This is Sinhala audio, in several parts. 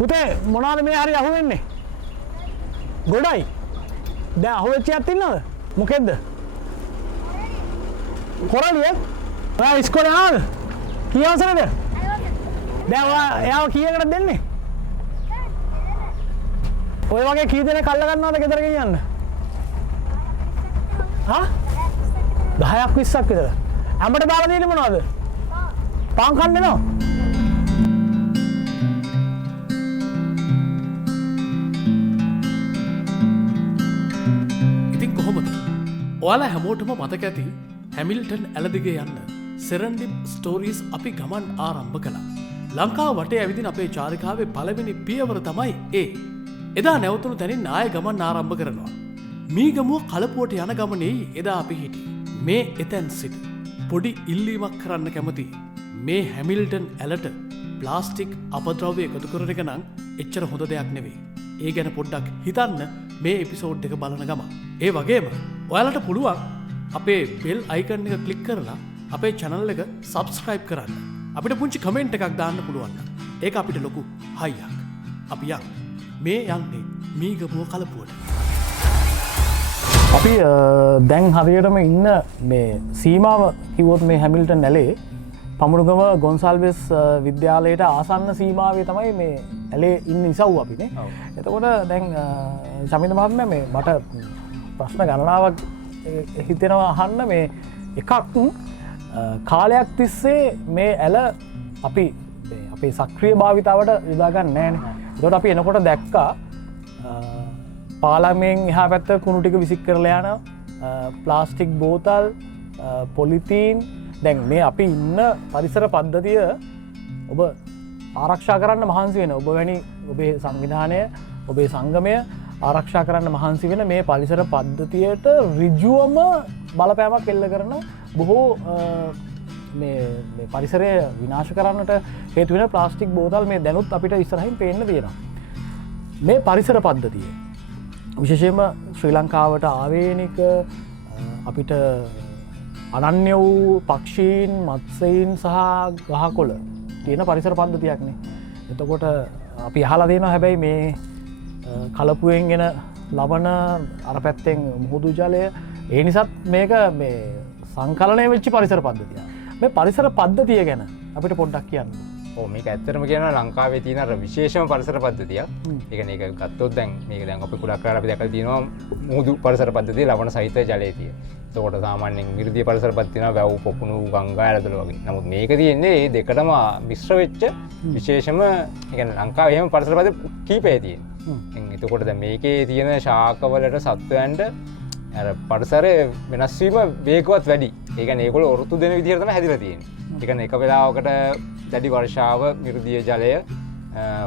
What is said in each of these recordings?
පුතේ මොනවද මේ හරි අහුවෙන්නේ? ගොඩයි. දැන් අහුවෙච්ච එකක් තින්නවද? මොකෙද්ද? කොරළිය? ඔයා ඉස්කෝලේ ආවද? කී අවසරද? දැන් ඔයා එයාව කීයකට දෙන්නේ? ඔය වගේ කී දෙනෙක් අල්ල ගන්නවද ගෙදර ගෙනියන්න? හා? 10ක් 20ක් විතර. අම්මට දාලා දෙන්නේ මොනවද? පාන් කන්න දෙනවා. ඉතින් කොහොමද? ඔයාලා හැමෝටම මතක ඇති හැමිල්ටන් ඇලදිගේ යන්න සෙරන්ඩිප් ස්ටෝරීස් අපි ගමන් ආරම්භ කළා. ලංකාව වටේ ඇවිදින අපේ චාරිකාවේ පළවෙනි පියවර තමයි ඒ. එදා නැවතුණු තැනින් ආය ගමන් ආරම්භ කරනවා. මීගමුව කලපුවට යන ගමනේ එදා අපි හිටියේ. මේ එතැන් සිට පොඩි ඉල්ලීමක් කරන්න කැමති මේ හැමිල්ටන් ඇලට ප්ලාස්ටික් අපද්‍රව්‍ය එකතු කරන එක නම් එච්චර හොඳ දෙයක් නෙවෙයි. ඒ ගැන පොඩ්ඩක් හිතන්න මේ එපිසෝඩ් එක බලන ගම. ඒ වගේම ඔයාලට පුළුවන් අපේ බෙල් අයිකන් එක ක්ලික් කරලා අපේ channel එක subscribe කරන්න. අපිට පුංචි කමෙන්ට් එකක් දාන්න පුළුවන්. ඒක අපිට ලොකු හයියක්. අපි මේ යන්නේ මීගමුව කලපුවට. අපි දැන් හරියටම ඉන්න මේ සීමාව කිව්වොත් මේ හැමිල්ටන් ඇලේ පමුණුගම ගොන්සාල්වෙස් විද්‍යාලයට ආසන්න සීමාවේ තමයි මේ ඇලේ ඉන්න ඉසව් අපිනේ. එතකොට දැන් ශමින්ද මහත්මයා මේ මට ප්‍රශ්න ගණනාවක් හිතෙනවා අහන්න මේ එකක් කාලයක් තිස්සේ මේ ඇල අපි අපේ සක්‍රිය භාවිතාවට යොදා ගන්න නෑනේ. එතකොට අපි එනකොට දැක්කා පාලමෙන් එහා පැත්ත කුණු ටික විසික් කරලා යන ප්ලාස්ටික් බෝතල් පොලිතීන් දැන් මේ අපි ඉන්න පරිසර පද්ධතිය ඔබ ආරක්ෂා කරන්න මහන්සි වෙන ඔබ වැනි ඔබේ සංවිධානය ඔබේ සංගමය ආරක්ෂා කරන්න මහන්සි වෙන මේ පරිසර පද්ධතියට ඍජුවම බලපෑමක් එල්ල කරන බොහෝ මේ පරිසරය විනාශ කරන්නට හේතු වෙන ප්ලාස්ටික් බෝතල් මේ දැනුත් අපිට ඉස්සරහින් පේන්න තියෙනවා. මේ පරිසර පද්ධතිය විශේෂයෙන්ම ශ්‍රී ලංකාවට ආවේනික අපිට අනන්‍ය වූ පක්ෂීන් මත්ස්‍යයන් සහ ගහකොළ තියෙන පරිසර පද්ධතියක්නේ. එතකොට අපි අහලා දෙනවා හැබැයි මේ කලපුවෙන් ගෙන ලබන අර පැත්තෙන් මුහුදු ජලය ඒ නිසාත් මේක මේ සංකලනය වෙච්ච පරිසර පද්ධතිය. මේ පරිසර පද්ධතිය ගැන අපිට පොඩ්ඩක් කියන්න. මේක ඇත්තටම කියනවා ලංකාවේ තියෙන අර විශේෂම පරිසර පද්ධතියක්. ඒ කියන්නේ ඒක ගත්තොත් දැන් මේක දැන් අපි කුඩක් කරලා අපි දැකලා තියෙනවා මුහුදු පරිසර පද්ධතිය ලවණ සහිත ජලයේ තියෙන. ඒකට සාමාන්‍යයෙන් මිරිදිය පරිසර පද්ධතිය තියෙනවා වැව් පොකුණු ගංගා ඇලදොල වගේ. නමුත් මේක තියෙන්නේ මේ දෙකටම මිශ්‍ර වෙච්ච විශේෂම ඒ කියන්නේ ලංකාවේ එහෙම පරිසර පද්ධති කීපය තියෙනවා. එතකොට දැන් මේකේ තියෙන ශාකවලට සත්වයන්ට අර පරිසරය වෙනස් වීම වේගවත් වැඩි. ඒ කියන්නේ ඒගොල්ලෝ ඔරොත්තු දෙන විදිහට තමයි හැදිලා තියෙන්නේ. ඒ කියන්නේ එක වෙලාවකට දැඩි වර්ෂාව මිරිදිය ජලය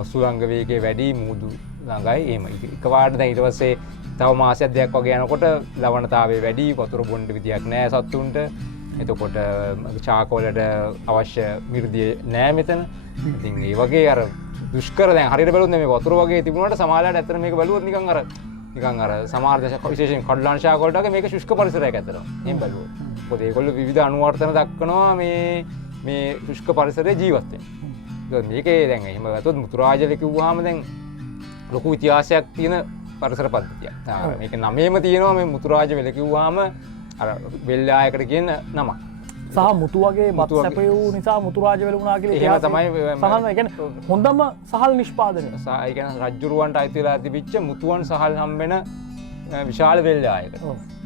සුළංග වේගය වැඩි මුහුදු ළඟයි එහෙම එකපාරට දැන් ඊට පස්සේ තව මාසයක් දෙකක් වගේ යනකොට ලවණතාවය වැඩි වතුර බොන්න විදියක් නැහැ සත්තුන්ට. එතකොට ශාකවලට අවශ්‍ය මිරිදිය නැහැ මෙතන. ඉතින් ඒ වගේ අර දුෂ්කර දැන් හරියට බැලුවොත් මේ වතුර වගේ තිබුණාට සමාජයට ඇත්තට මේක බැලුවොත් නිකන් අර සමහර විශේෂයෙන් කඩලාන ශාක වලට වගේ මේක ශුෂ්ක පරිසරයක් ඇත්තටම. එහෙම බැලුවොත්. මොකද ඒගොල්ලෝ විවිධ අණුවර්තන දක්වනවා මේ ශුෂ්ක පරිසරයේ ජීවත් වෙන. මේකේ දැන් එහෙම ගත්තොත් මුතුරාජල කිව්වහම දැන් ලොකු ඉතිහාසයක් තියෙන පරිසර පද්ධතියක්. මේක නමේම තියෙනවා මේ මුතුරාජ වෙල කිව්වහම අර වෙල්යායකට කියන නම. සහ මුතු වගේ බත් සැපය වූ නිසා මුතුරාජ වෙල වුණා කියලා එහෙම තමයි සහල් ඒ කියන්නේ හොඳම සහල් නිෂ්පාදනය. ඒ කියන්නේ රජුරුවන්ට අයිති වෙලා තිබිච්ච මුතුන් සහල් හම්බෙන විශාල වෙල්යායක.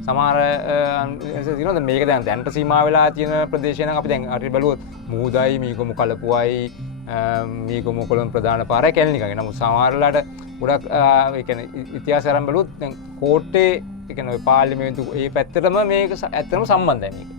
සමහර තියෙනවා මේක දැන් දැන්ට සීමා වෙලා තියෙන ප්‍රදේශය නම් අපි දැන් හරියට බැලුවොත් මුහුදයි මීගමු කලපුවයි මීගමු කොළඹ ප්‍රධාන පාරයි කැලණිකගේ. නමුත් සමහරලාට ගොඩක් ඒ කියන්නේ ඉතිහාසය අරන් බැලුවොත් දැන් කෝට්ටේ ඒ කියන්නේ ඔය පාර්ලිමේන්තු ඒ පැත්තටම මේක ඇත්තටම සම්බන්ධයි මේක.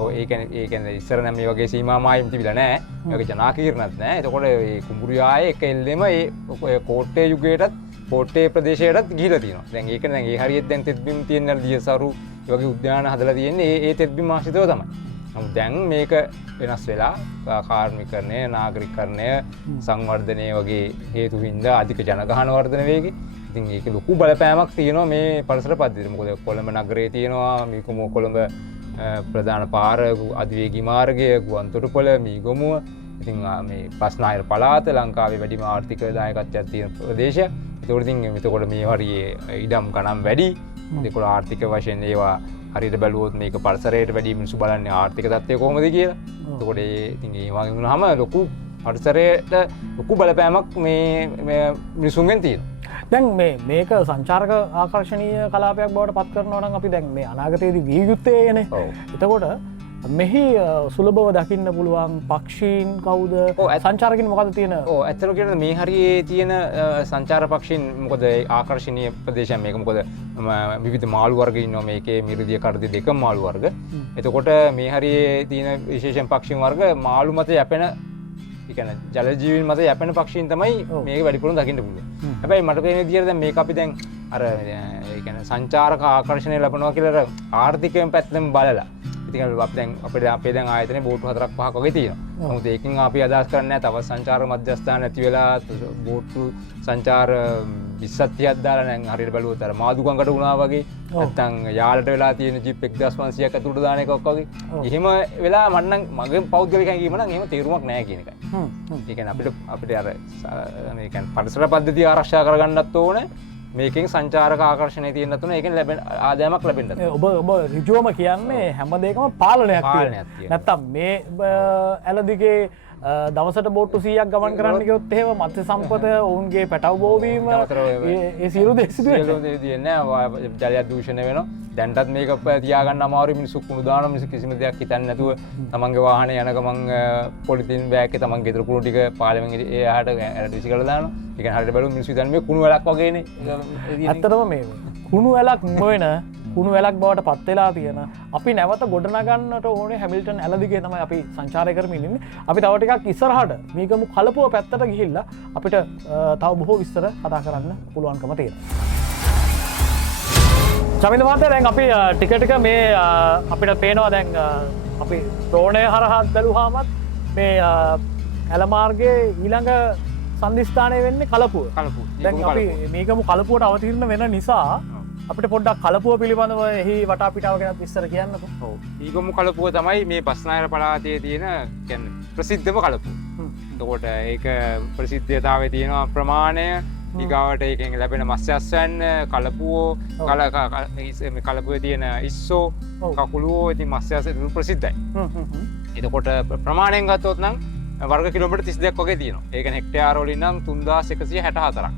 ඔව් ඒ කියන්නේ ඉස්සර නම් මේ වගේ සීමා මායිම් තිබිලා නැහැ. මේ වගේ ජනාකීර්ණත් නැහැ. එතකොට මේ කුඹුරියායේ එක එල්ලෙම ඒ කෝට්ටේ යුගයටත් කෝට්ටේ ප්‍රදේශයටත් ගිහිලා තියෙනවා. දැන් ඒක දැන් ඒ හරියට දැන් තෙත්බිම් තියෙන දියසරු ඒ වගේ උද්‍යාන හදලා තියෙන්නේ ඒ තෙත්බිම් ආශ්‍රිතව තමයි. නමුත් දැන් මේක වෙනස් වෙලා කාර්මිකරණය, නාගරිකකරණය, සංවර්ධනය වගේ හේතු හින්දා අධික ජනගහන වර්ධන වේගය. ඉතින් ඒක ලොකු බලපෑමක් තියෙනවා මේ පරිසර පද්ධතියට. මොකද කොළඹ නගරයේ තියෙනවා මීගමුව කොළඹ ප්‍රධාන පාර, අධිවේගී මාර්ගය, ගුවන්තොටුපළ, මීගමුව ඉතින් මේ බස්නාහිර පළාත ලංකාවේ වැඩිම ආර්ථික දායකත්වයක් තියෙන ප්‍රදේශයක්. ඒතකොට ඉතින් මෙතකොට මේ හරියේ ඉඩම් ගණන් වැඩි. ඒකෝල ආර්ථික වශයෙන් ඒවා හරියට බැලුවොත් මේක පරිසරයට වැඩි මිනිස්සු බලන්නේ ආර්ථික තත්ත්වය කොහොමද කියලා. එතකොට ඉතින් ඒ වගේ වුණාම ලොකු පරිසරයට ලොකු බලපෑමක් මේ මිනිසුන්ගෙන් තියෙනවා. දැන් මේක සංචාරක ආකර්ශණීය කලාපයක් බවට පත් කරනවා නම් අපි දැන් මේ අනාගතයේදී විය යුත්තේනේ. එතකොට මෙහි සුලභව දකින්න පුළුවන් පක්ෂීන් කවුද සංචාරකින් මොකද තියෙන? ඔව් ඇත්තටම කියනවා මේ හරියේ තියෙන සංචාර පක්ෂීන් මොකද ආකර්ශනීය ප්‍රදේශයක් මේක මොකද විවිධ මාළු වර්ග ඉන්නවා මේකේ මිරිදිය කඩදි දෙකම මාළු වර්ග. එතකොට මේ හරියේ තියෙන විශේෂයෙන් පක්ෂීන් වර්ග මාළු මත යැපෙන ඒ කියන්නේ ජල ජීවීන් මත යැපෙන පක්ෂීන් තමයි මේක වැඩිපුරම දකින්න පුළුවන්. හැබැයි මට පේන විදිහට දැන් මේක අපි දැන් අර ඒ කියන්නේ සංචාරක ආකර්ෂණය ලැබනවා කියලා ආර්ථිකයෙන් පැත්තෙන් බලලා ඉතින් අපේ දැන් ආයතනයේ බෝට්ටු 4ක් 5ක් වගේ තියෙනවා. නමුත් ඒකෙන් අපි අදහස් කරන්නේ නැහැ තවත් සංචාර මධ්‍යස්ථාන නැති වෙලා බෝට්ටු සංචාර 20ක් 30ක් දාලා දැන් හරියට බැලුවොත් අර මාදුකංකට වුණා වගේ නැත්තම් යාලට වෙලා තියෙන ජීප් 1500ක් ඇතුළට දාන එකක් වගේ. එහෙම වෙලා මගේ පෞද්ගලිකයි කියම නම් එහෙම තීරුමක් නැහැ කියන එකයි. ඒ කියන්නේ අපිට අර මේ කියන්නේ පරිසර පද්ධතිය ආරක්ෂා කරගන්නත් ඕනේ. මේකෙන් සංචාරක ආකර්ෂණය තියෙන තුන ඒකෙන් ලැබෙන ආදායමක් ලැබෙන්න. ඔබ ඍජුවම කියන්නේ හැම දෙයකම පාලනයක් තියෙනවා. නැත්තම් මේ ඇලදිගේ දවසට බෝට්ටු 100ක් ගමන් කරන්න ගියොත් එහෙම මත්ස්‍ය සම්පත ඔවුන්ගේ පැටව බෝවීම ඒ සියලු දේ සිදු වෙනවා. ජලය දූෂණය වෙනවා. දැන්ටත් මේක තියාගන්න අමාරුයි මිනිස්සු කුණු දාන මිනිස්සු කිසිම දෙයක් හිතන්නේ නැතුව තමන්ගේ වාහනේ යන ගමන් පොලිතින් බෑග් එකේ තමන්ගේ ගෙදර කුණු ටික පාලෙමින් එහාට ඇලට විසි කරලා දානවා. ඒ කියන්නේ හරියට බලුවොත් මිනිස්සු හිතන්නේ මේ කුණු වැලක් වගේනේ. ඇත්තටම මේ කුණු වැලක් නොවන කුණු වැලක් බවට පත් වෙලා තියෙන අපි නැවත ගොඩනගන්නට ඕනේ හැමිල්ටන් ඇලදිගේ තමයි අපි සංචාරය කරමින් ඉන්නේ. අපි තව ටිකක් ඉස්සරහට මේකම කලපුව පැත්තට ගිහිල්ලා අපිට තව බොහෝ විස්තර කතා කරන්න පුළුවන්කම තියෙනවා. චමින්ද මහත්තයා දැන් අපි ටික ටික මේ අපිට පේනවා දැන් අපි ද්‍රෝණය හරහා බැලුවාමත් මේ ඇල මාර්ගයේ ඊළඟ සන්ධිස්ථානය වෙන්නේ කලපුව. දැන් අපි මේකම කලපුවට අවතීර්ණ වෙන නිසා අපිට පොඩ්ඩක් කලපුව පිළිබඳව එහි වටා පිටාව ගැන විස්තර කියන්නකෝ. ඔව්. ඊගොමු කලපුව තමයි මේ බස්නාහිර පළාතේ තියෙන කියන්නේ ප්‍රසිද්ධම කලපුව. එතකොට ඒක ප්‍රසිද්ධතාවයේ තියෙන ප්‍රමාණය ඊගාවට ඒකෙන් ලැබෙන මත්ස්‍යස්යන් කලපුවෝ කලපුවේ තියෙන ඉස්සෝ කකුලුවෝ ඉතින් මත්ස්‍යස්ය ප්‍රසිද්ධයි. එතකොට ප්‍රමාණයෙන් ගත්තොත් නම් වර්ග කිලෝමීටර් 32ක් වගේ තියෙනවා. ඒ කියන්නේ හෙක්ටයාර වලින් නම් 3164ක්.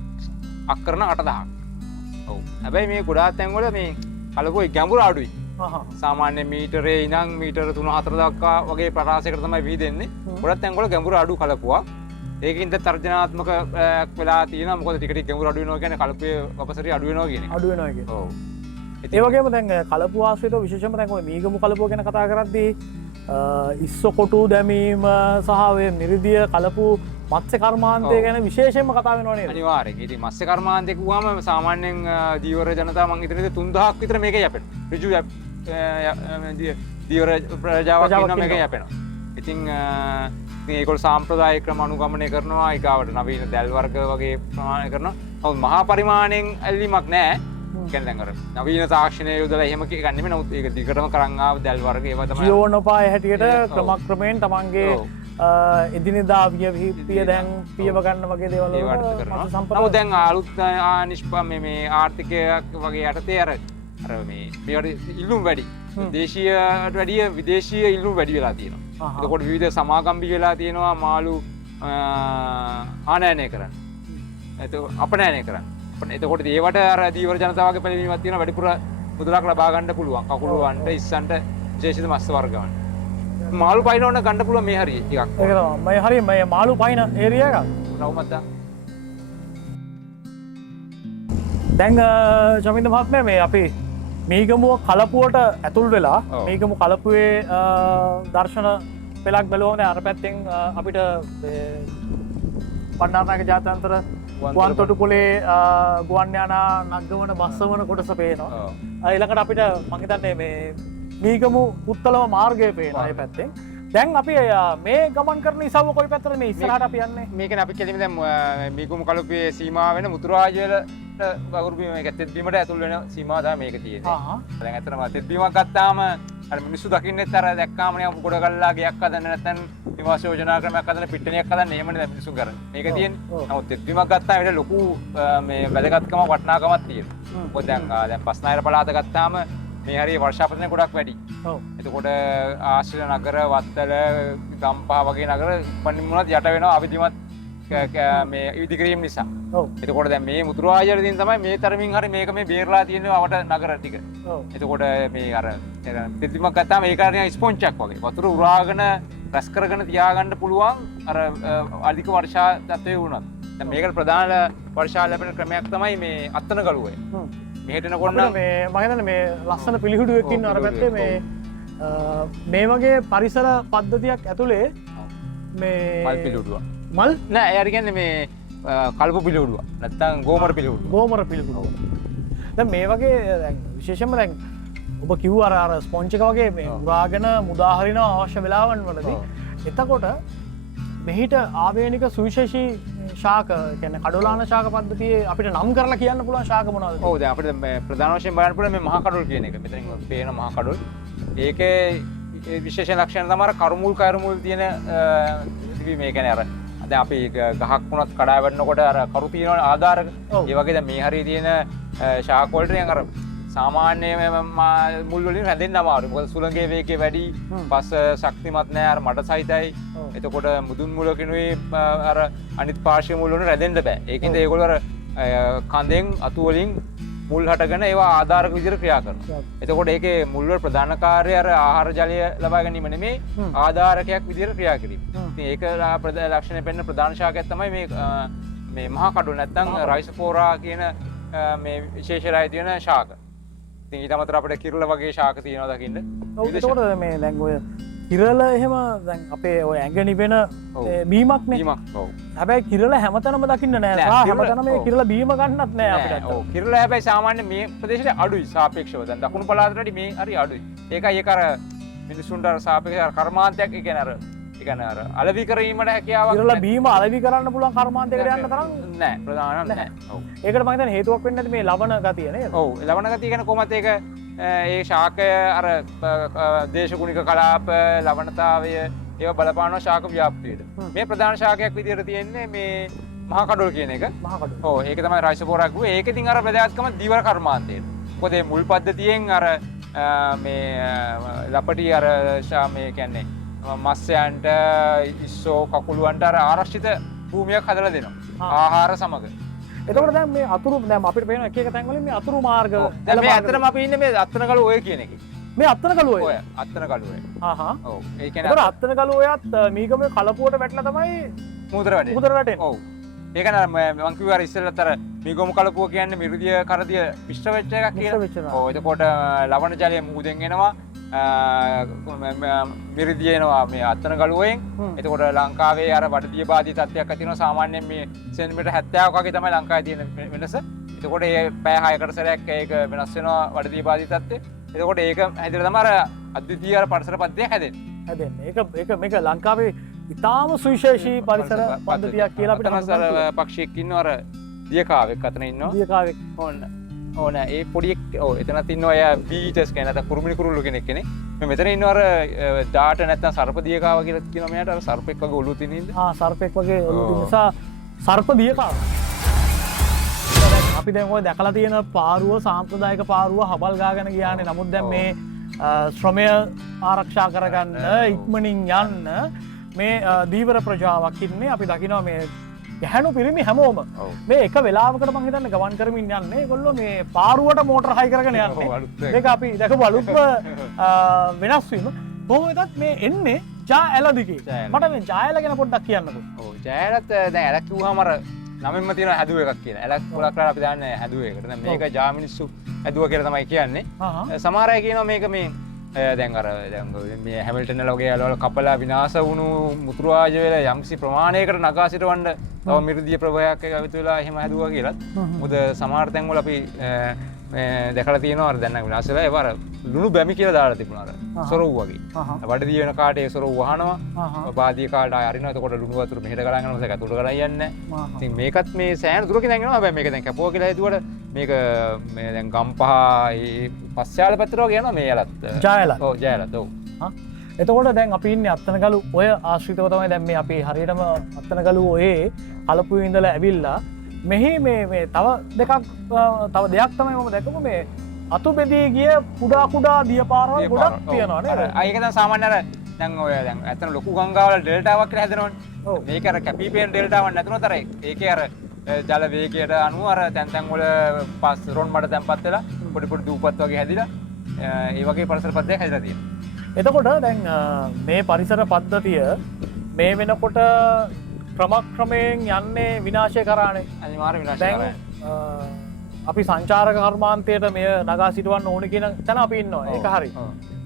අක්කර නම් 8000ක්. ඔව්. හැබැයි මේ ගොඩාක් තැන්වල මේ කලපුවේ ගැඹුර අඩුයි. සාමාන්‍ය මීටරේ ඉඳන් මීටර 3-4 දක්වා වගේ ප්‍රාසයකට තමයි විහිදෙන්නේ. ගොඩක් තැන්වල ගැඹුර අඩු කලපුවක්. ඒකින්ද තර්ජනාත්මක වෙලා තියෙනවා. මොකද ටික ටික ගැඹුර අඩු වෙනවා කියන්නේ කලපුවේ වපසරිය අඩු වෙනවා කියන එක. අඩු වෙනවා කියන්නේ. ඔව්. ඒ වගේම දැන් කලපුව ආශ්‍රිතව විශේෂයෙන්ම දැන් ඔය මීගමු කලපුව ගැන කතා කරද්දී ඉස්සෝ කොටු දැමීම සහ ඔය නිර්දිය කලපු මත්ස්‍ය කර්මාන්තය ගැන විශේෂයෙන්ම කතා වෙනවා නේද? අනිවාර්යයෙන්. ඉතින් මත්ස්‍ය කර්මාන්තය කිව්වම සාමාන්‍යයෙන් දීවර ජනතාව මං හිතන්නේ 3000ක් විතර මේකේ යැපෙනවා. ඍජු දීවර ප්‍රජාවක් ඉන්නවා මේකේ යැපෙනවා. ඉතින් ඒගොල්ලෝ සාම්ප්‍රදායික ක්‍රම අනුගමනය කරනවා. ඊගාවට නවීන දැල් වර්ග වගේ ප්‍රමාණය කරනවා. නමුත් මහා පරිමාණයෙන් ඇල්ලීමක් නැහැ. කියන්නේ දැන් අර නවීන තාක්ෂණය යොදලා එහෙම ගන්න නෙමෙයි. නමුත් ඒක දිගටම කරන් ආව දැල් වර්ග ඒවා තමයි ජීවනෝපාය හැටියට ක්‍රමක්‍රමයෙන් තමන්ගේ එදිනෙදා පිය දැන් පියව ගන්න වගේ දේවල් වලට නමුත් දැන් අලුත් මේ ආර්ථිකයක් වගේ යටතේ අර මේ මේවට ඉල්ලුම් වැඩි. දේශීයට වැඩිය විදේශීය ඉල්ලුම් වැඩි වෙලා තියෙනවා. එතකොට විවිධ සමාගම් බිහි වෙලා තියෙනවා මාළු ආනයනය කරන්න. අපනයනය කරන්න. එතකොට ඒවට අර දීවර ජනතාවගේ පැමිණීමක් තියෙනවා. වැඩිපුර මුදලක් ලබා ගන්න පුළුවන්. කකුළුවන්ට ඉස්සන්ට විශේෂිත මත්ස්‍ය වර්ග වලට. මාළු පයින්නවන්න ගන්න පුළුවන් මේ හරිය ටිකක්. ඒක තමයි. මේ හරිය මේ මාළු පයින්න ඒරියා එක. රවුමත්දා. දැන් ජමින්ද මහත්මයා මේ අපි මීගමුව කලපුවට ඇතුල් වෙලා මීගමු කලපුවේ දර්ශන පෙළක් බැලුවම අර පැත්තෙන් අපිට පණ්ඩාරනායක ජාත්‍යන්තර ගුවන් තොටුපොලේ ගුවන් යානා නග්ගවන බස්සවන කොටස පේනවා. ඊළඟට අපිට මම හිතන්නේ මේ මීගමු උත්තලම මාර්ගය පේනවා මේ පැත්තෙන්. දැන් අපි මේ ගමන් කරන ඉසව්ව කොයි පැත්තටද මේ ඉස්සරහට අපි යන්නේ? මේකනේ අපි කෙලින්ම දැන් මීගමු කලපුවේ සීමා වෙන මුතුරාජවල වගුරු බීම මේක තෙත් බීමට ඇතුල් වෙන සීමාව තමයි මේක තියෙන්නේ. දැන් ඇත්තටම තෙත් බීමක් ගත්තාම අර මිනිස්සු දකින්නෙත් අර දැක්කාම නිකන් ගොඩ ගල්ලා ගයක් හදන්න නැත්නම් නිවාස යෝජනා ක්‍රමයක් හදන්න පිට්ටනියක් හදන්න එහෙමනේ දැන් මිනිස්සු කරන්නේ. මේක තියෙන්නේ. නමුත් තෙත්බීමක් ගත්තාම ඒකට ලොකු මේ වැදගත්කමක් වටිනාකමක් තියෙනවා. මොකද දැන් බස්නාහිර පළාත ගත්තාම මේ හරිය වර්ෂාපතන ගොඩක් වැඩි. ඔව්. එතකොට ආශ්‍රය නගර, වත්තල, ගම්පහ වගේ නගර ඉක්මනින් මොනවද යට වෙනවා අවිධිමත් මේ ඉදිකිරීම නිසා. ඔව්. එතකොට දැන් මේ මුතුරාජර දින තමයි මේ තරමින් හරි මේක මේ බේරලා තියෙනවා අපට නගර ටික. ඔව්. එතකොට මේ අර තෙත්බීමක් ගත්තාම ඒක හරිය ස්පොන්ජ් එකක් වගේ. වතුර උරාගෙන රැස් කරගෙන තියාගන්න පුළුවන් අර අධික වර්ෂා තත්ත්වයේ වුණත්. දැන් මේකට ප්‍රධාන වර්ෂා ලැබෙන ක්‍රමයක් තමයි මේ අත්තන ගලුවය. මෙහෙට එනකොට මේ මම හිතන්නේ මේ ලස්සන පිළිහිඩුවක් ඉන්න අර පැත්තේ මේ වගේ පරිසර පද්ධතියක් ඇතුලේ මේ මල් පිළිහිඩුවක්. මල් නෑ ඒ කියන්නේ මේ කල්ප පිළිහිඩුවක්. නැත්තම් ගෝමර පිළිහිඩුවක්. ගෝමර පිළිහිඩුව. දැන් මේ වගේ දැන් විශේෂයෙන්ම දැන් ඔබ කිව්ව අර ස්පොන්ජ් එක වගේ මේ උරාගෙන මුදාහරින අවශ්‍ය වෙලාවන් වලදී එතකොට මෙහිට ආවේනික සුවිශේෂී ශාක කියන්නේ කඩොලාන ශාක පද්ධතියේ අපිට නම් කරලා කියන්න පුළුවන් ශාක මොනවද? ඔව් දැන් අපිට මේ ප්‍රධාන වශයෙන් බලන්න පුළුවන් මේ මහා කඩොල් කියන එක. මෙතනින් පේන මහා කඩොල්. ඒකේ විශේෂ ලක්ෂණ තමයි අර කරුමුල් තියෙන තිබි මේ කියන්නේ අර දැන් අපි ගහක් වුණත් කඩා වැටෙනකොට අර කරු තියෙන ආධාරක. ඒ වගේ දැන් මේ හරිය තියෙන ශාක වලට නිකන් අර සාමාන්‍ය මුල් වලින් හැදෙන්න අමාරුයි. මොකද සුළඟේ වේගය වැඩි, පස් ශක්තිමත් නෑ, අර මඩ සහිතයි. එතකොට මුදුන් මුල කිනුයි අර අනිත් පාර්ශ්ව මුල් වලින් රැඳෙන්න බෑ. ඒකින්ද ඒගොල්ලෝ අර කඳෙන් අතු වලින් මුල් හටගෙන ඒවා ආධාරක විදිහට ක්‍රියා කරනවා. එතකොට ඒකේ මුල් වල ප්‍රධාන කාර්යය අර ආහාර ජලය ලබා ගැනීම නෙමෙයි ආධාරකයක් විදිහට ක්‍රියා කිරීම. ඉතින් ඒක ලක්ෂණය පෙන්න ප්‍රධාන ශාකයක් තමයි මේ මහා කඩොල් නැත්නම් රයිසෝෆෝරා කියන මේ විශේෂ රාය තියෙන ශාක. ඉතින් ඊට අමතරව අපිට කිරළ වගේ ශාක තියෙනවා දකින්න. ඔව් ඒකට මේ දැන් ඔය කිරළ එහෙම දැන් අපේ ඔය ඇඟ නිවෙන බීමක් නේ. බීමක්. ඔව්. හැබැයි කිරළ හැමතැනම දකින්න නෑ. හැමතැනම මේ කිරළ බීම ගන්නත් නෑ අපිට. ඔව්. කිරළ හැබැයි සාමාන්‍ය මේ ප්‍රදේශයේ අඩුයි සාපේක්ෂව. දැන් දකුණු පළාතට වඩා මේ හරි අඩුයි. ඒකයි ඒක අර මිනිසුන්ට අර සාපේක්ෂව කර්මාන්තයක් ඒ කියන්නේ අර අලෙවි කිරීමට හැකියාවක් කිරළ බීම අලෙවි කරන්න පුළුවන් කර්මාන්තයකට යන්න තරම් නෑ ප්‍රධාන නෑ. ඔව්. ඒකට මම හිතන්නේ හේතුවක් වෙන්නේ නැති මේ ලවණ ගතිය නේද? ඔව්. ලවණ ගතිය කියන්නේ කොහොමද ඒක ඒ ශාකය අර දේශගුණික කලාප ලවණතාවය ඒවා බලපානවා ශාක ව්‍යාප්තියට. මේ ප්‍රධාන ශාකයක් විදිහට තියෙන්නේ මේ මහා කඩොල් කියන එක. මහා කඩොල්. ඔව් ඒක තමයි රයිසෝෆෝරා කිව්වේ. ඒක ඉතින් අර වැදගත්කම දීවර කර්මාන්තයට. මොකද මේ මුල් පද්ධතියෙන් අර මේ ලපටි අර මේ කියන්නේ මත්ස්‍යයන්ට ඉස්සෝ කකුළුවන්ට අර ආරක්ෂිත භූමියක් හදලා දෙනවා. ආහාර සමග. එතකොට දැන් මේ අතුරු දැන් අපිට පේන එක එක තැන් වලින් මේ අතුරු මාර්ග දැන් මේ ඇත්තටම අපි ඉන්නේ මේ අත්තනකලු ඔය කියන එකේ. මේ අත්තනකලු ඔය අත්තනකලු ඔය. ඔව්. ඒ කියන්නේ ඒතර අත්තනකලු ඔයත් මීගමේ කලපුවට වැටලා තමයි මුහුදට වැටෙන්නේ. මුහුදට වැටෙන්නේ. ඔව්. ඒක නේද මම කිව්වා ඉස්සෙල්ලත් අර මීගොමු කලපුව කියන්නේ මිරිදිය කරදිය මිශ්‍ර වෙච්ච එකක් කියලා. ඔව්. එතකොට ලවණ ජලය මුහුදෙන් එනවා. මිරිදිය එනවා මේ අත්තනකලුවෙන්. එතකොට ලංකාවේ අර වඩදිය බාධිත තත්ත්වයක් ඇති වෙනවා. සාමාන්‍යයෙන් මේ සෙන්ටිමීටර් 70ක් වගේ තමයි ලංකාවේ තියෙන වෙනස. එතකොට ඒ පැය 6කට සැරයක් ඒක වෙනස් වෙනවා වඩදිය බාධිත තත්ත්වය. එතකොට ඒක හැදෙලා තමයි අර අද්විතීය අර පරිසර පද්ධතියක් හැදෙන්නේ. ඒක මේක ලංකාවේ ඉතාම සුවිශේෂී පරිසර පද්ධතියක් කියලා අපිට තමයි පක්ෂියෙක් ඉන්නවා අර දියකාවෙක් අතන ඉන්නවා. දියකාවෙක් ඕන ඒ පොඩි ඔව් එතනත් ඉන්නවා අය බීටස් කියන නැත්නම් කුරුමිනි කුරුල්ලෝ කෙනෙක් නේ. මේ මෙතන ඉන්නවා අර ඩාට නැත්නම් සර්ප දියකාව කියලා කියනවා මෙයාට අර සර්පෙක් වගේ ඔළුව තියෙන ඉඳ. සර්පෙක් වගේ ඔළුව තියෙන නිසා සර්ප දියකාව. අපි දැන් ඔය දැකලා තියෙන පාරුව සාම්ප්‍රදායික පාරුව හබල් ගාගෙන ගියානේ. නමුත් දැන් මේ ශ්‍රමය ආරක්ෂා කරගන්න ඉක්මනින් යන්න මේ දීවර ප්‍රජාවක් ඉන්නේ. අපි දකිනවා මේ ගැහැණු පිරිමි හැමෝම මේ එක වෙලාවකට මං හිතන්නේ ගමන් කරමින් යන්නේ. ඒගොල්ලෝ මේ පාරුවට මෝටර හයි කරගෙන යන්නේ. මේක අපි දැකපු අලුත්ම වෙනස් වීම. කොහොම වෙතත් මේ එන්නේ ජාඇල දිගේ. මට මේ ජාඇල ගැන පොඩ්ඩක් කියන්නකෝ. ඔව් ජාඇලත් දැන් ඇලක් කිව්වම අර නමෙන්ම තියෙන හැදුව එකක් කියන. ඇලක් ගොඩක් වෙලා අපි දාන්නේ හැදුව එකට. දැන් මේක ජා මිනිස්සු හැදුව කියලා තමයි කියන්නේ. සමහර අය කියනවා මේක මේ දැන් අර දැන් මේ හැමිල්ටන් වගේ අලවල කපලා විනාශ වුණු මුතුරාජ වෙලා යම්සි ප්‍රමාණයකට නගා සිටවන්න තව මිරිදිය ප්‍රභාවයක් එකතු වෙලා එහෙම හැදුවා කියලාත්. මොකද සමහර තැන්වල අපි දැකලා තියෙනවා අර දැන් විනාශ වෙලා ඒව අර ලුණු බැමි කියලා දාලා තිබුණා අර සොරව් වගේ. වඩදිය වෙන කාට ඒ සොරව් වහනවා. බාදිය කාට ආය අරිනවා. එතකොට ලුණු වතුර මෙහෙට ගලන් යනවා. ඒක අතුරට ගලන් යන්නේ නැහැ. ඉතින් මේකත් මේ සෑහෙන දුරකින් දැන් එනවා. හැබැයි මේක දැන් කැපුවා කියලා හිතුවට මේක මේ දැන් ගම්පහ පස්්‍යාල පැතරෝ කියන මේ අලත් ජයලත් ජයලත එතකොට දැන් අපි ඉන්න අත්තනගලු ඔය ආශ්‍රිතව තමයි දැන් මේ අපි හරියටම අත්තනගලු ඔයේ කලපු ඉඳලා ඇවිල්ලා මෙහි මේ තව දෙකක් තව දෙයක් තමයි මම දැකපු මේ අතු බෙදී ගිය කුඩා දිය පාරවල් ගොඩක් තියෙනවා නේද? ඒක තමයි සාමාන්‍ය අර දැන් ඔය දැන් ඇත්තට ලොකු ගංගාවල ඩෙල්ටාවක් කියලා හැදෙනවනේ. මේක අර කැපිපේන ඩෙල්ටාවක් නැතුනොත් අර ඒකේ අර ජල වේගයට අනුව අර තැන් වල පස් රොන් මඩ තැම්පත් වෙලා පොඩි පොඩි දූපත් වගේ හැදිලා ඒ වගේ පරිසර පද්ධතියක් හැදිලා තියෙනවා. එතකොට දැන් මේ පරිසර පද්ධතිය මේ වෙනකොට ක්‍රමක්‍රමයෙන් යන්නේ විනාශය කරානේ. අනිවාර්ය විනාශය කරා. අපි සංචාරක කර්මාන්තයට මෙය නගා සිටවන්න ඕන කියන තැන අපි ඉන්නවා. ඒක හරි.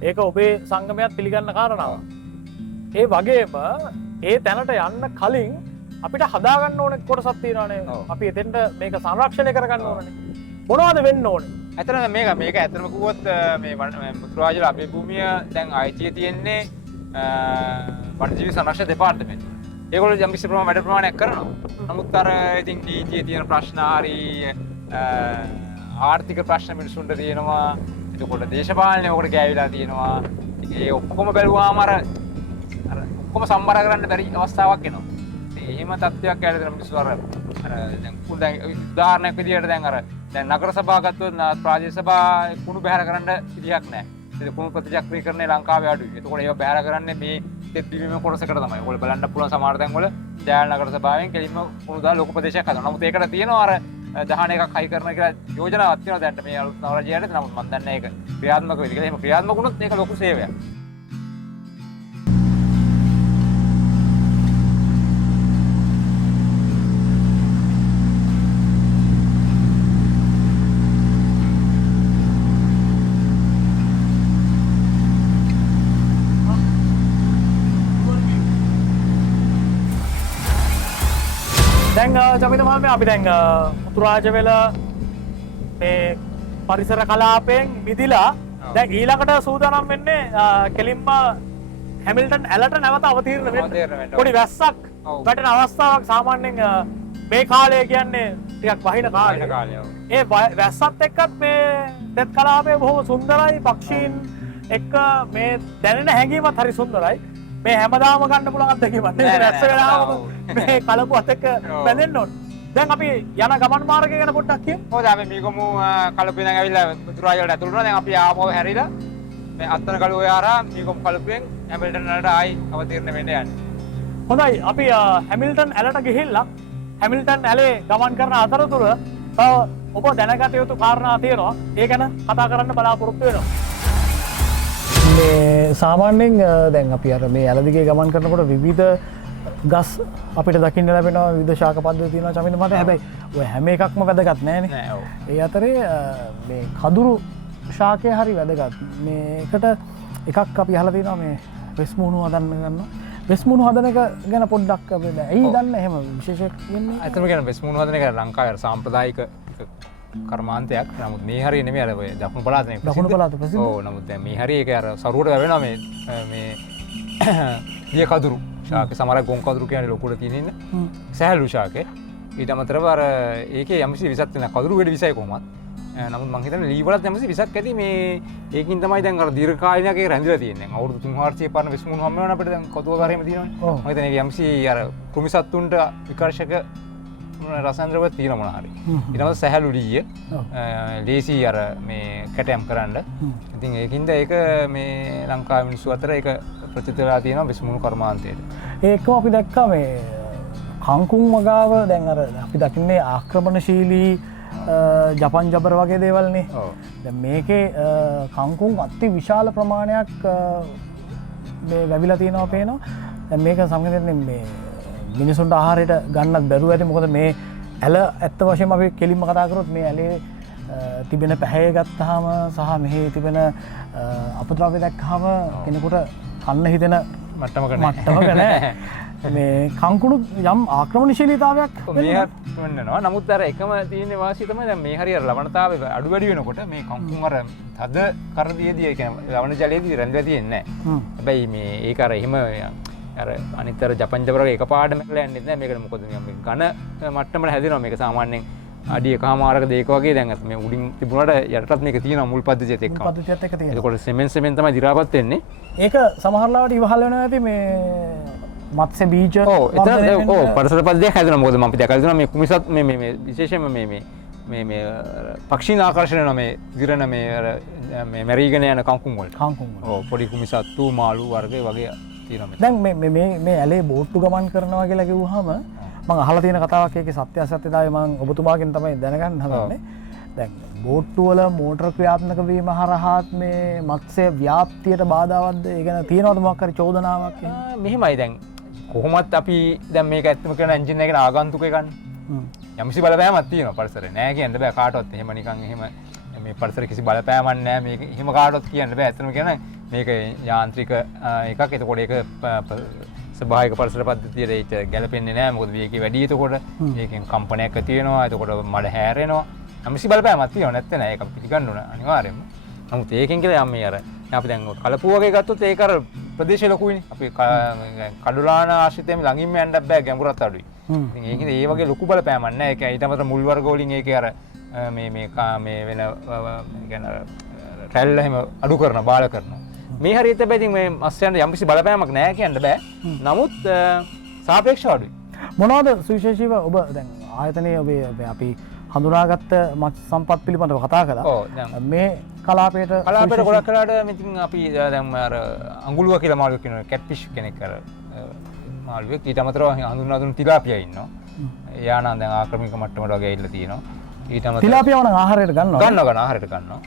ඒක ඔබේ සංගමයක් පිළිගන්න කාරණාවක්. ඒ වගේම ඒ තැනට යන්න කලින් අපිට හදාගන්න ඕන කොටසක් තියෙනවානේ. අපි එතෙන්ට මේක සංරක්ෂණය කරගන්න ඕනනේ. මොනවද වෙන්න ඕනේ? ඇත්තටම මේක ඇත්තටම කිව්වොත් මේ මුතුරාජල අපේ භූමිය දැන් අයිතිය තියෙන්නේ වනජීවි සංරක්ෂණ දෙපාර්තමේන්තුව. ඒගොල්ලෝ යම් කිසි වැඩ ප්‍රමාණයක් කරනවා. නමුත් අර ඉතින් නීතියේ තියෙන ප්‍රශ්න හරි ආර්ථික ප්‍රශ්න මිනිසුන්ට තියෙනවා. එතකොට දේශපාලනය ඔකට ගෑවිලා තියෙනවා. ඒ ඔක්කොම බැලුවාම අර ඔක්කොම සම්බර කරන්න බැරි අවස්ථාවක් එනවා. එහෙම තත්ත්වයක් ඇවිල්ලා තියෙන මිනිස්සු අර දැන් උදාහරණයක් විදියට දැන් නගර සභා ගත්තොත් ප්‍රාදේශ සභා කුණු බැහැර කරන්න විදියක් නැහැ. ඒක කුණු ප්‍රතිචක්‍රීකරණය ලංකාවේ අඩුයි. එතකොට ඒවා බැහැර කරන්නේ මේ තෙත් බිමේ කොටසකට තමයි. ඔයගොල්ලෝ බලන්න පුළුවන් සමහර තැන් වල ජයල් නගර සභාවෙන් කෙලින්ම කුණු දාලා ලොකු ප්‍රදේශයක් හදනවා. නමුත් ඒකට තියෙනවා අර දහන එකක් හයි කරන කියලා යෝජනාවක් තියෙනවා දැන්ට මේ අලුත් නව රජයට. නමුත් මම දන්නේ ඒක ක්‍රියාත්මක වෙයිද කියලා. එහෙම ක්‍රියාත්මක වුණොත් මේක ලොකු සේවයක්. දැන් චමිත මහත්මයා අපි දැන් මුතුරාජවෙල මේ පරිසර කලාපයෙන් මිදිලා දැන් ඊළඟට සූදානම් වෙන්නේ කෙලින්ම හැමිල්ටන් ඇලට නැවත අවතීර්ණ වෙන්න. පොඩි වැස්සක් වැටෙන අවස්ථාවක් සාමාන්‍යයෙන් මේ කාලය කියන්නේ ටිකක් වහින කාලය. ඒ වැස්සත් එක්කත් මේ තෙත් කලාපය බොහොම සුන්දරයි. පක්ෂීන් එක්ක මේ දැනෙන හැඟීමත් හරි සුන්දරයි. මේ හැමදාම ගන්න පුළුවන් අත්දැකීමක් නේ. රැස්ස වෙලාම මේ කලපුවත් එක්ක බැඳෙන්න ඕන. දැන් අපි යන ගමන් මාර්ගය ගැන පොඩ්ඩක් කියමු. ඔව් අපි මේකම කලපුවෙන් දැන් ඇවිල්ලා මුතුරාජලට ඇතුළු වුණා. දැන් අපි ආපහු හැරිලා මේ අත්තනගලුව යාරා මේකම කලපුවෙන් හැමිල්ටන් වලට ආයි අවතීර්ණ වෙන්න යන්නේ. හොඳයි අපි හැමිල්ටන් ඇලට ගිහිල්ලා හැමිල්ටන් ඇලේ ගමන් කරන අතරතුර තව ඔබ දැනගත යුතු කාරණා තියෙනවා. ඒ ගැන කතා කරන්න බලාපොරොත්තු වෙනවා. මේ සාමාන්‍යයෙන් දැන් අපි අර මේ ඇලදිගේ ගමන් කරනකොට විවිධ ගස් අපිට දකින්න ලැබෙනවා. විවිධ ශාක පද්ධති තියෙනවා චමිත මහත්තයා. හැබැයි ඔය හැම එකක්ම වැදගත් නෑනේ. නෑ ඔව්. ඒ අතරේ මේ කදුරු ශාකය හරි වැදගත්. මේකට එකක් අපි අහලා තියෙනවා මේ වෙස් මුහුණු හදන්න ගන්නවා. වෙස් මුහුණු හදන එක ගැන පොඩ්ඩක් අපි ඇයි දන්න එහෙම විශේෂයක් වෙන්නේ? ඇත්තම කියන වෙස් මුහුණු හදන එක ලංකාවේ සාම්ප්‍රදායික කර්මාන්තයක්. නමුත් මේ හරිය නෙමෙයි අර ඔය දකුණු පළාතේ දකුණු පළාත ප්‍රසිද්ධ. ඔව් නමුත් දැන් මේ හරිය ඒක අර සරුවට වැවෙනවා මේ දිය කදුරු ශාක සමහර ගොන් කදුරු කියන්නේ ලොකුට තියෙන ඉන්න සෑහළු ශාකේ. ඊට අමතරව අර ඒකේ යම්කිසි විසක් තියෙන කදුරු වෙඩ විසයි කොහොමත්. නමුත් මම හිතන්නේ ලී වලත් යම්කිසි විසක් ඇති මේ ඒකින් තමයි දැන් අර දීර්ඝ කාලිනයක් ඒක රැඳිලා තියෙන්නේ. අවුරුදු 300 පරණ වෙස් මුහුණු හම්බ වෙනවා අපිට දැන් කතුවකාරයෙම තියෙනවනේ. මම හිතන්නේ ඒක යම්කිසි අර කෘමිසත්තුන්ට විකර්ෂක රසායනික තියෙන මොන හරි. ඊට පස්සේ සැහැළු ලීය ලේසි අර මේ කැටයම් කරන්න. ඉතින් ඒකින්ද ඒක මේ ලංකාවේ මිනිස්සු අතර ඒක ප්‍රචලිත වෙලා තියෙනවා වෙස් මුහුණු කර්මාන්තයට. ඒකම අපි දැක්කා මේ කංකුම් වගාව දැන් අර අපි දකින්නේ ආක්‍රමණශීලී ජපන් ජබර වගේ දේවල්නේ. දැන් මේකේ කංකුම් අති විශාල ප්‍රමාණයක් මේ වැවිලා තියෙනවා පේනවා. දැන් මේක සමහරවිට මේ මිනිසුන්ට ආහාරයට ගන්නත් බැරුව ඇති. මොකද මේ ඇල ඇත්ත වශයෙන්ම අපි කෙලින්ම කතා කරොත් මේ ඇලේ තිබෙන පැහැය ගත්තාම සහ මෙහි තිබෙන අපද්‍රව්‍ය දැක්කහම කෙනෙකුට කන්න හිතෙන මට්ටමක නෑ. මේ කංකුණු යම් ආක්‍රමණශීලීතාවයක් වෙනවා. නමුත් අර එකම තියෙන වාසිය තමයි දැන් මේ හරිය ලවණතාවය අඩු වැඩි වෙනකොට මේ කංකුම් අර තද කරදියේදී ඒ කියන්නේ ලවණ ජලයේදී රැඳිලා තියෙන්නේ නැහැ. හැබැයි මේ ඒක අර එහෙම අර අනිත් අර ජපන් ජබර වගේ එකපාරටම කියලා යන්නේ නැහැ. මේකට මොකද මේ ඝන මට්ටමට හැදෙනවා. මේක සාමාන්‍යයෙන් අඩිය එකමාරක දෙක වගේ දැන් මේ උඩින් තිබුණාට යටටත් මේක තියෙනවා මුල් පද්ධතියත් එක්ක. පද්ධතියත් එක්ක තියෙනවා. එතකොට සෙමෙන් තමයි දි รา පත් වෙන්නේ. ඒක සමහරලාවට ඉවහල් වෙනවා ඇති මේ මත්ස්‍ය බීජ ඔව් එතන ඔව් පරිසර පද්ධතියක් හැදෙනවා. මොකද මම අපි දැකලා තියෙනවා මේ කුමිසත් මේ විශේෂයෙන්ම මේ පක්ෂීන් ආකර්ෂණය වෙනවා මේ දිරන මේ මැරීගෙන යන කංකුම් වලට. කංකුම් වල. ඔව් පොඩි කුමිසත්තු මාළු වර්ග වගේ තියෙනවා මෙතන. දැන් මේ ඇලේ බෝට්ටු ගමන් කරනවා කියලා කිව්වහම මම අහලා තියෙන කතාවක් ඒකේ සත්‍ය අසත්‍යතාවය මම ඔබතුමාගෙන් තමයි දැනගන්න හදන්නේ. දැන් බෝට්ටු වල මෝටර ක්‍රියාත්මක වීම හරහාත් මේ මත්ස්‍ය ව්‍යාප්තියට බාධාවත්ද? ඒ කියන්නේ තියෙනවද මොකක් හරි චෝදනාවක් එහෙම? මෙහෙමයි දැන් කොහොමත් අපි දැන් මේක ඇත්තම කියන එන්ජින් එකේ ආගන්තුකේ ගන්න. යම්සි බලපෑමක් තියෙනවා පරිසරේ. නෑ කියන්න බෑ කාටවත්. එහෙම නිකන් එහෙම මේ පරිසරේ කිසි බලපෑමක් නෑ මේක. එහෙම කාටවත් කියන්න බෑ. ඇත්තම කියන මේක යාන්ත්‍රික එකක්. එතකොට ඒක ස්වභාවික පරිසර පද්ධතියට ඒක ගැලපෙන්නේ නෑ. මොකද මේකේ වැඩි එතකොට මේකෙන් කම්පනයක් ඇති වෙනවා. එතකොට මඩ හැරෙනවා. යම්සි බලපෑමක් තියෙනවා නැත්නම් නෑ. ඒක අපි පිළිගන්න ඕන අනිවාර්යයෙන්ම. නමුත් ඒකෙන් කියලා යම් මේ අර අපි දැන් කලපුව වගේ ගත්තොත් ඒක අර ප්‍රදේශය ලොකුයිනේ. අපි කඩුලාන ආශ්‍රිතයෙන් ළඟින්ම යන්න බෑ ගැඹුරත් අඩුයි. ඉතින් ඒකේ ඒ වගේ ලොකු බලපෑමක් නෑ. ඒක ඊට අමතරව මුල් වර්ග වලින් ඒකේ අර මේ වෙන කියන්නේ රැල්ල එහෙම අඩු කරන බාල කරනවා. මේ හරියට හැබැයි ඉතින් මේ මස්යන්ට යම්කිසි බලපෑමක් නෑ කියන්න බෑ. නමුත් සාපේක්ෂව අඩුයි. මොනවද සුවිශේෂීව ඔබ දැන් ආයතනයේ ඔබ අපි හඳුනාගත්ත මත්ස්‍ය සම්පත් පිළිබඳව කතා කළා. ඔව් දැන් මේ කලාපයට ගොඩක් කලාට ඉතින් අපි දැන් අර අඟුලුව කියලා මාළුවෙක් ඉන්නවා කැට්ෆිෂ් කෙනෙක් අර මාළුවෙක් ඊට අමතරව හඳුන්වා දුන්න තිලාපියා ඉන්නවා. එයා නම් දැන් ආක්‍රමික මට්ටමට වගේ ඇවිල්ලා තියෙනවා. ඊට අමතරව තිලාපියාව නම් ආහාරයට ගන්නවා. ආහාරයට ගන්නවා.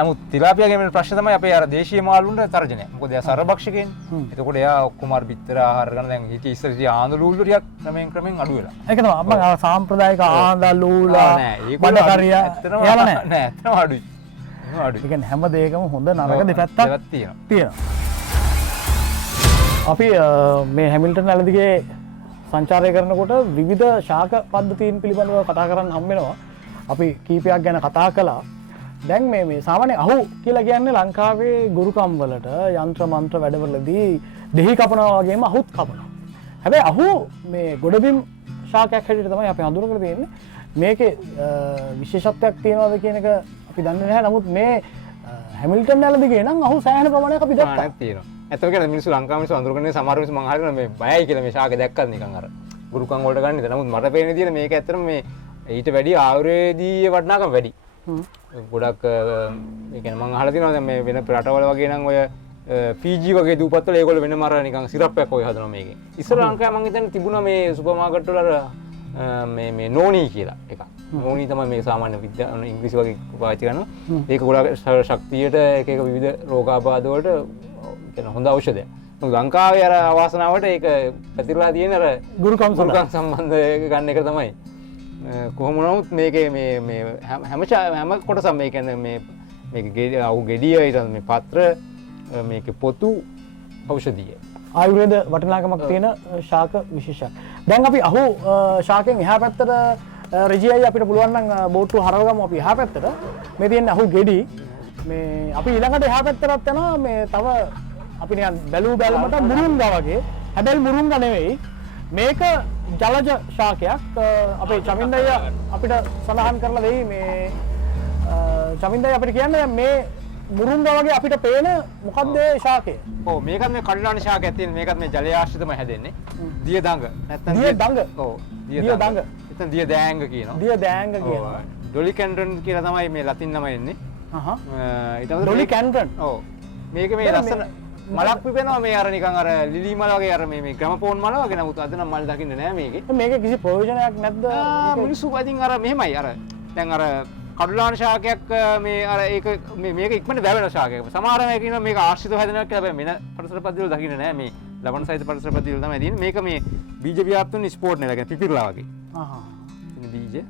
නමුත් තිලාපියාගේ මේ ප්‍රශ්න තමයි අපේ අර දේශීය මාළුන්ට තර්ජනය. මොකද එයා සර්වභක්ෂකෙන්නේ. එතකොට එයා ඔක්කොම අර බිත්තර ආහාර ගන්න දැන් හිටි ඉස්සර ඉතින් ආඳුලූල් ටිකක් ක්‍රමෙන් අඩු වෙලා. ඒක තමයි අපේ සාම්ප්‍රදායික ආඳුලූල බඩකරිය එයාලා නෑ. ඇත්තටම අඩුයි. ඒ කියන්නේ හැම දෙයකම හොඳ නරක දෙපැත්තක් තියෙනවා. අපි මේ හැමිල්ටන් ඇලදිගේ සංචාරය කරනකොට විවිධ ශාක පද්ධතීන් පිළිබඳව කතා කරන්න හම්බ වෙනවා. අපි කීපයක් ගැන කතා කළා. දැන් මේ සාමාන්‍ය අහු කියලා කියන්නේ ලංකාවේ ගුරුකම් වලට යන්ත්‍ර මන්ත්‍ර වැඩවලදී දෙහි කපනවා වගේම අහුත් කපනවා. හැබැයි අහු මේ ගොඩබිම් ශාකයක් හැටියට තමයි අපි හඳුනගෙන තියෙන්නේ. මේකේ විශේෂත්වයක් තියෙනවද කියන එක අපි දන්නේ නැහැ. නමුත් මේ හැමිල්ටන් ඇලදිගේ නම් අහු සෑහෙන ප්‍රමාණයක් අපි දැක්කා. තියෙනවා. ඇත්තම කියන්නේ මිනිස්සු ලංකාවේ මිනිස්සු අඳුරගෙන සමහර මිනිස්සු මං අහලා මේ බයයි කියලා මේ ශාක දැක්කත් නිකන් අර ගුරුකම් වලට ගන්න ඉතින්. නමුත් මට පේන විදිහට මේක ඇත්තටම මේ ඊට වැඩි ආයුර්වේදීය වටිනාකම වැඩි. ගොඩක් ඒ කියන්නේ මං අහලා තියෙනවා දැන් මේ වෙන රටවල වගේ නම් ඔය ෆීජි වගේ දූපත්වල ඒගොල්ලෝ වෙනම අර නිකන් සිරප් එකක් වගේ හදනවා මේකේ. ඉස්සර ලංකාවේ මං හිතන්නේ තිබුණා මේ සුපර් මාකට් වල අර මේ නෝනී කියලා එකක්. නෝනී තමයි මේ සාමාන්‍ය විද්‍යාව ඉංග්‍රීසි වගේ පාවිච්චි කරනවා. ඒක ගොඩක් ශක්තියට එක එක විවිධ රෝගාබාධ වලට කියන හොඳ ಔಷධයක්. ලංකාවේ අර අවාසනාවට ඒක පැතිරලා තියෙන අර ගුරුකම් සම්බන්ධ ගන්න එක තමයි. කොහොම නමුත් මේකේ මේ හැම කොටසම මේ කියන්නේ මේක අවු ගෙඩිය ඊට මේ පත්‍ර මේකේ පොතු ඖෂධීය. ආයුර්වේද වටිනාකමක් තියෙන ශාක විශේෂයක්. දැන් අපි අහු ශාකෙන් එහා පැත්තට රජියයි අපිට පුළුවන් නම් බෝට්ටු හරවගමු අපි එහා පැත්තට. මේ තියෙන අහු ගෙඩි මේ අපි ඊළඟට එහා පැත්තටත් යනවා මේ තව අපි නිකන් බැලුමට මුරුංගා වගේ. හැබැයි මුරුංගා නෙවෙයි. මේක ජලජ ශාකයක්. අපේ චමින්දය අපිට සඳහන් කරලා දෙයි මේ චමින්දය අපිට කියන්නේ මේ මුරුංගා වගේ අපිට පේන මොකක්ද ඒ ශාකය? ඔව් මේකත් මේ කඩලාන ශාකයක් තියෙන. මේකත් මේ ජලය ආශ්‍රිතව හැදෙන්නේ. දිය දඟ. නැත්නම් දිය දඟ. ඔව් දිය දඟ. එතන දිය දෑංග කියනවා. දිය දෑංග කියනවා. ඩොලි කැන්ටන් කියලා තමයි මේ ලතින් නම එන්නේ. ඊට පස්සේ ඩොලි කැන්ටන්. ඔව් මේක මේ ලස්සන මලක් පිපෙනවා මේ අර නිකන් අර ලිලි මල වගේ අර මේ ග්‍රැමෆෝන් මල වගේ. නමුත් අද නම් මල් දකින්න නෑ මේකේ. මේකේ කිසි ප්‍රයෝජනයක් නැද්ද? මිනිස්සු වදින් අර මෙහෙමයි අර දැන් අර කඩුලාන ශාකයක් මේ අර ඒක මේක ඉක්මනට වැවෙන ශාකයක්. සමහර අය කියනවා මේක ආශ්‍රිතව හැදෙනවා කියලා. හැබැයි වෙන පරිසර පද්ධතිවල දකින්න නෑ. මේ ලබන සහිත පරිසර පද්ධතිවල තමයි තියෙන්නේ. මේක මේ බීජ ව්‍යාප්තුන් ස්පෝට් නේ ලගන පිපිරලා වගේ. ඉතින් බීජ.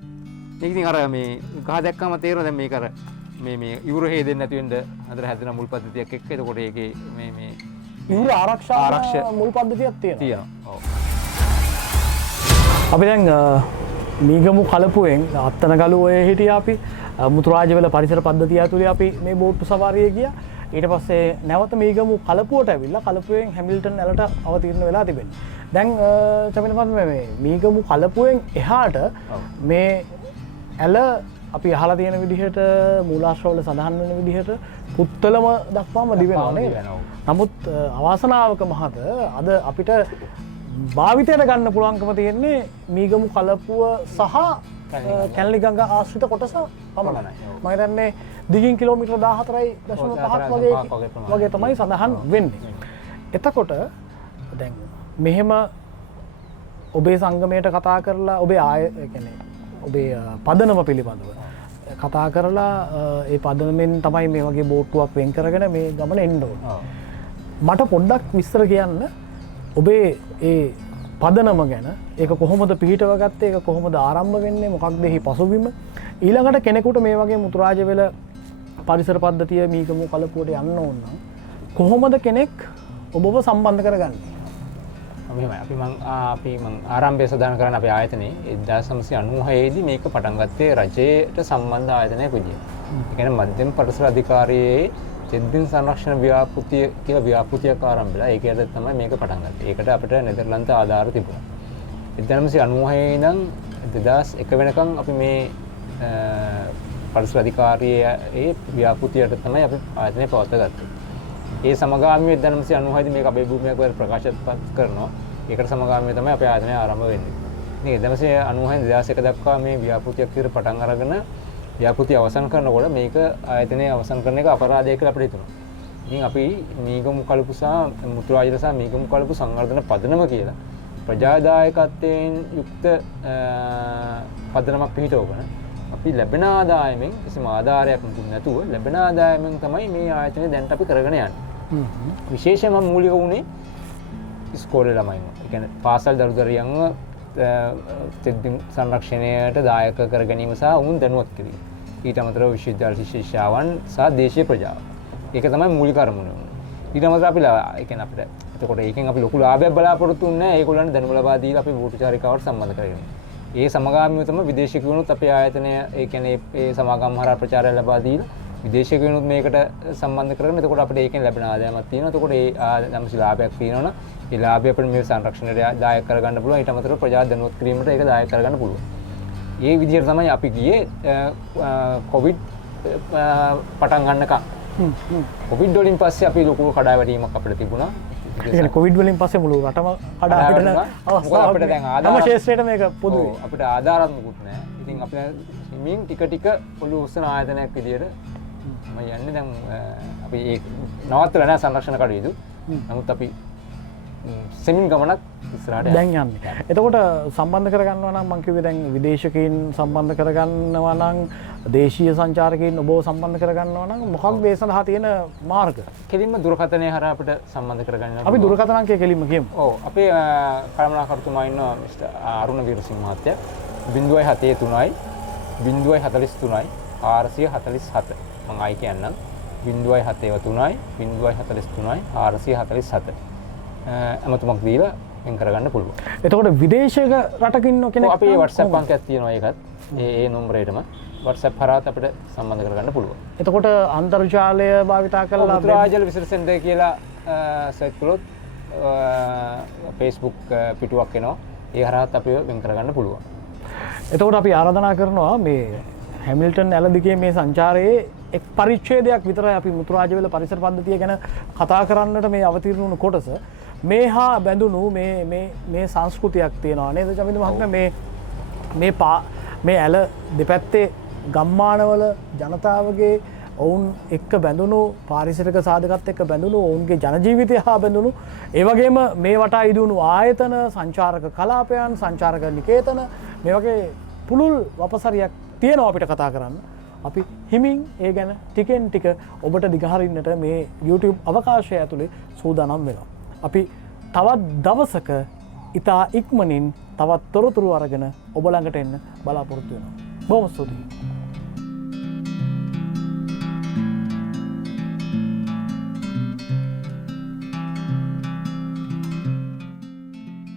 මේක ඉතින් අර මේ ගහ දැක්කම තේරෙනවා දැන් මේක අර මේ ඉවුර හේදෙන්නේ නැති වෙන්න අතර හැදෙන මුල් පද්ධතියක් එක්ක. එතකොට ඒකේ මේ ඉවුර ආරක්ෂා මුල් පද්ධතියක් තියෙනවා. ඔව්. අපි දැන් මීගමු කලපුවෙන් අත්තනගලු ඔය හිටියා අපි මුතුරාජවල පරිසර පද්ධතිය ඇතුලේ අපි මේ බෝට්ටු සවාරිය ගියා. ඊට පස්සේ නැවත මීගමු කලපුවට ඇවිල්ලා කලපුවෙන් හැමිල්ටන් ඇලට අවතීර්ණ වෙලා තිබෙනවා. දැන් චමිනපත් මේ මීගමු කලපුවෙන් එහාට මේ ඇල අපි අහලා තියෙන විදිහට මූලාශ්‍රවල සඳහන් වෙන විදිහට පුත්තලම දක්වාම දිවෙනවා නේද? නමුත් අවාසනාවක මහත අද අපිට භාවිතයට ගන්න පුළුවන්කම තියෙන්නේ මීගමු කලපුව සහ කැලණි ගඟ ආශ්‍රිත කොටස පමණයි. මම හිතන්නේ දිගින් කිලෝමීටර් 14.5ක් වගේ තමයි සඳහන් වෙන්නේ. එතකොට දැන් මෙහෙම ඔබේ සංගමයට කතා කරලා ඔබේ ඔබේ පදනම පිළිබඳව කතා කරලා ඒ පදනමෙන් තමයි මේ වගේ බෝට්ටුවක් වෙන් කරගෙන මේ ගමන එන්න ඕන. මට පොඩ්ඩක් විස්තර කියන්න ඔබේ ඒ පදනම ගැන ඒක කොහොමද පිහිටව ගත්තේ ඒක කොහොමද ආරම්භ වෙන්නේ මොකක්ද එහි පසුබිම ඊළඟට කෙනෙකුට මේ වගේ මුතුරාජවෙල පරිසර පද්ධතිය මීගමු කලපුවට යන්න ඕන නම් කොහොමද කෙනෙක් ඔබව සම්බන්ධ කරගන්නේ? අපි ආරම්භය සදාන කරන්න අපේ ආයතනයේ 1996 දී මේක පටන් ගත්තේ රජයට සම්බන්ධ ආයතනයක් විදියට. ඒ කියන්නේ මධ්‍යම පරිසර අධිකාරියේ චෙද්දින් සංරක්ෂණ ව්‍යාපෘතිය කියලා ව්‍යාපෘතියක් ආරම්භ වෙලා ඒකයට තමයි මේක පටන් ගත්තේ. ඒකට අපිට නෙදර්ලන්ත ආධාර තිබුණා. 1996 ඉඳන් 2001 වෙනකන් අපි මේ පරිසර අධිකාරියේ ව්‍යාපෘතියට තමයි අපි ආයතනය පවත්වාගත්තේ. ඒ සමගාමීව 1996 දී මේක අපේ භූමියක් වල ප්‍රකාශපත් කරනවා. ඒකට සමගාමීව තමයි අපේ ආයතනය ආරම්භ වෙන්නේ. ඉතින් 1996 2001 දක්වා මේ ව්‍යාපෘතියක් විතර පටන් අරගෙන ව්‍යාපෘතිය අවසන් කරනකොට මේක ආයතනය අවසන් කරන එක අපරාධයක් කියලා අපිට හිතුණා. ඉතින් අපි මීගමු කලපු සහ මුතුරාජල සහ මීගමු කලපු සංවර්ධන පදනම කියලා ප්‍රජාදායකත්වයෙන් යුක්ත පදනමක් පිළිටවගෙන අපි ලැබෙන ආදායමෙන් කිසිම ආධාරයක් නැතුව ලැබෙන ආදායමෙන් තමයි මේ ආයතනය දැන් අපි කරගෙන යන්නේ. විශේෂයෙන්ම මූලික වුණේ ඉස්කෝලේ ළමයින්ව. ඒ කියන්නේ පාසල් දරුදරියන්ව චෙද්දින් සංරක්ෂණයට දායක කර ගැනීම සහ උන් දැනුවත් කිරීම. ඊට අමතරව විශ්වවිද්‍යාල ශිෂ්‍යාවන් සහ දේශීය ප්‍රජාව. ඒක තමයි මූලික අරමුණ. ඊට අමතරව අපි ඒ කියන්නේ අපිට එතකොට ඒකෙන් අපි ලොකු ලාභයක් බලාපොරොත්තු වෙන්නේ නැහැ. ඒගොල්ලන්ට දැනුම ලබා දීලා අපි බෝට්ටු චාරිකාවට සම්බන්ධ කරගෙන. ඒ සමගාමීව තමයි විදේශිකයනුත් අපේ ආයතනය ඒ කියන්නේ ඒ සමාගම් හරහා ප්‍රචාරය ලබා දීලා විදේශිකයනුත් මේකට සම්බන්ධ කරගෙන එතකොට අපිට ඒකෙන් ලැබෙන ආදායමක් තියෙනවා. එතකොට ඒ යම්සි ලාභයක් තියෙනවනම් ඒ ලාභය අපිට මේ සංරක්ෂණයට දායක කරගන්න පුළුවන්. ඊට අමතරව ප්‍රජා දැනුවත් කිරීමට ඒක දායක කරගන්න පුළුවන්. ඒ විදිහට තමයි අපි ගියේ කොවිඩ් පටන් ගන්නකම්. කොවිඩ් වලින් පස්සේ අපි ලොකු කඩාවැටීමක් අපිට තිබුණා. ඒ කියන්නේ කොවිඩ් වලින් පස්සේ මුළු රටම කඩාවැටෙන අවස්ථාවක් අපිට දැන් ආදායම ශේෂ්ත්‍රයට මේක පොදුයි. අපිට ආධාරත් මුකුත් නැහැ. ඉතින් අපිට හිමින් ටික ටික පොළු උස්සන ආයතනයක් විදියට මම යන්නේ දැන් අපි ඒ නවත්තලා නැහැ සංරක්ෂණ කටයුතු. නමුත් අපි සෙමින් ගමනක් ඉස්සරහට දැන් යන්නේ. එතකොට සම්බන්ධ කරගන්නවා නම් මම කිව්වේ දැන් විදේශකයන් සම්බන්ධ කරගන්නවා නම් දේශීය සංචාරකයන් ඔබව සම්බන්ධ කරගන්නවා නම් මොකක්ද ඒ සඳහා තියෙන මාර්ග? කෙලින්ම දුරකථනය හරහා අපිට සම්බන්ධ කරගන්න. අපි දුරකථන අංකය කෙලින්ම කියමු. ඔව් අපේ කළමනාකරුතුමා ඉන්නවා මිස්ටර් අරුණ වීරසිංහ මහත්තයා 073යි 043යි 447. මම ආයි කියන්නම් 073යි 043යි 447. අමතුමක් දීලා වෙන් කරගන්න පුළුවන්. එතකොට විදේශයක රටක ඉන්න කෙනෙක් අපේ WhatsApp අංකයක් තියෙනවා ඒකත්. ඒ නම්බරේටම WhatsApp හරහාත් අපිට සම්බන්ධ කරගන්න පුළුවන්. එතකොට අන්තර්ජාලය භාවිතා කරලා මුතුරාජල විසිර සෙන්ටර් කියලා සර්ච් කළොත් Facebook පිටුවක් එනවා. ඒ හරහාත් අපිව වෙන් කරගන්න පුළුවන්. එතකොට අපි ආරාධනා කරනවා මේ හැමිල්ටන් ඇලදිගේ මේ සංචාරයේ එක් පරිච්ඡේදයක් විතරයි අපි මුතුරාජවෙල පරිසර පද්ධතිය ගැන කතා කරන්නට මේ අවතීර්ණ වුණු කොටස. මේ හා බැඳුණු මේ සංස්කෘතියක් තියෙනවා නේද ජමින්ද මහත්මයා? මේ ඇල දෙපැත්තේ ගම්මානවල ජනතාවගේ ඔවුන් එක්ක බැඳුණු පාරිසරික සාධකත් එක්ක බැඳුණු ඔවුන්ගේ ජනජීවිතය හා බැඳුණු ඒ වගේම මේ වටා ඉදුණු ආයතන සංචාරක කලාපයන් සංචාරක නිකේතන මේ වගේ පුළුල් වපසරියක් තියෙනවා අපිට කතා කරන්න. අපි හිමින් ඒ ගැන ටිකෙන් ටික ඔබට දිගහරින්නට මේ YouTube අවකාශය ඇතුලේ සූදානම් වෙනවා. අපි තවත් දවසක ඉතා ඉක්මනින් තවත් තොරතුරු අරගෙන ඔබ ළඟට එන්න බලාපොරොත්තු වෙනවා. බොහොම ස්තුතියි.